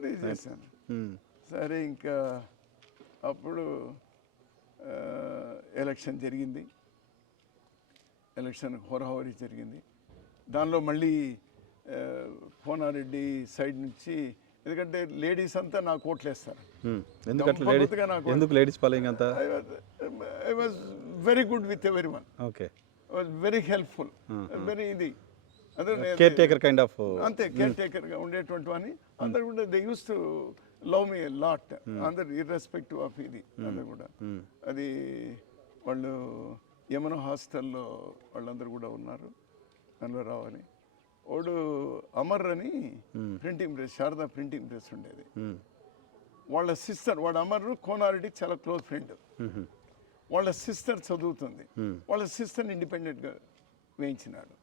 అది చేశాను. సరే ఇంకా అప్పుడు ఎలక్షన్ జరిగింది. ఎలక్షన్ హోరాహోరీ జరిగింది. దానిలో మళ్ళీ కోనారెడ్డి సైడ్ నుంచి, ఎందుకంటే లేడీస్ అంతా నాకు ఓట్లేస్తారు. ఎందుకు లేడీస్ ఫాలోయింగ్ అంతా? I was very good with every one. Okay. I was very helpful, very ఇది కేర్ టేకర్ కైండ్ ఆఫ్. అంతే, కేర్ టేకర్గా ఉండేటువంటి వాడిని. అందరు కూడా they use to love me lot, అందరు ఇర్రెస్పెక్టివ్ ఆఫ్ ఇది. అందరు కూడా అది వాళ్ళు యమున హాస్టల్లో వాళ్ళందరూ కూడా ఉన్నారు, అందులో రావాలి. వాడు అమర్ అని printing press, Sharada printing press ఉండేది. వాళ్ళ సిస్టర్, వాడు అమర్ కోనారెడ్డి చాలా క్లోజ్ ఫ్రెండ్. వాళ్ళ సిస్టర్ చదువుతుంది, వాళ్ళ సిస్టర్ని ఇండిపెండెంట్గా వేయించినాడు.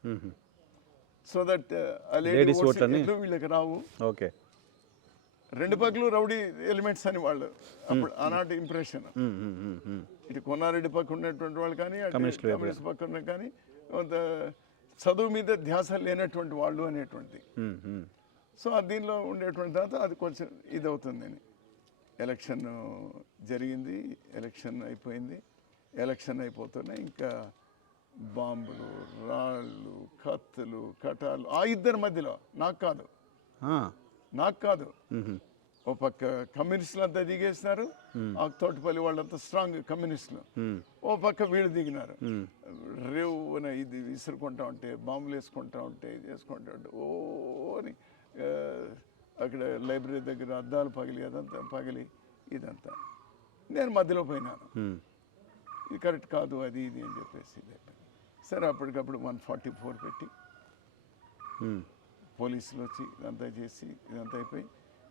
సో దట్ ఆ లేడీ వీళ్ళకి రావు. ఓకే. రెండు పక్కలు రౌడీ ఎలిమెంట్స్ అని వాళ్ళు అప్పుడు ఆనాటి ఇంప్రెషన్. ఇటు కోనారెడ్డి పక్క ఉన్నటువంటి వాళ్ళు కానీ, కమ్యూనిస్ట్ పక్క ఉన్న కానీ కొంత చదువు మీద ధ్యాస లేనటువంటి వాళ్ళు అనేటువంటిది. సో దీనిలో ఉండేటువంటి తర్వాత అది కొంచెం ఇది అవుతుందని ఎలక్షన్ జరిగింది. ఎలక్షన్ అయిపోయింది. ఎలక్షన్ అయిపోతూనే ఇంకా బాంబులు, రాళ్ళు, కత్తులు, కటాలు ఆ ఇద్దరి మధ్యలో. నాకు కాదు ఓ పక్క కమ్యూనిస్టులు అంతా దిగేసినారు, ఆ తోటపల్లి వాళ్ళంతా స్ట్రాంగ్ కమ్యూనిస్టులు. ఓ పక్క వీళ్ళు దిగినారు. రేవున ఇది విసురుకుంటా ఉంటే, బాంబులు వేసుకుంటా ఉంటే, ఇది వేసుకుంటా ఉంటే ఓ అని అక్కడ లైబ్రరీ దగ్గర అద్దాలు పగిలి, అదంతా పగిలి ఇదంతా. నేను మధ్యలో పోయినాను. ఇది కరెక్ట్ కాదు, అది ఇది అని చెప్పేసి. సరే అప్పటికప్పుడు 144 పెట్టి పోలీసులు వచ్చి ఇదంతా చేసి ఇదంతా అయిపోయి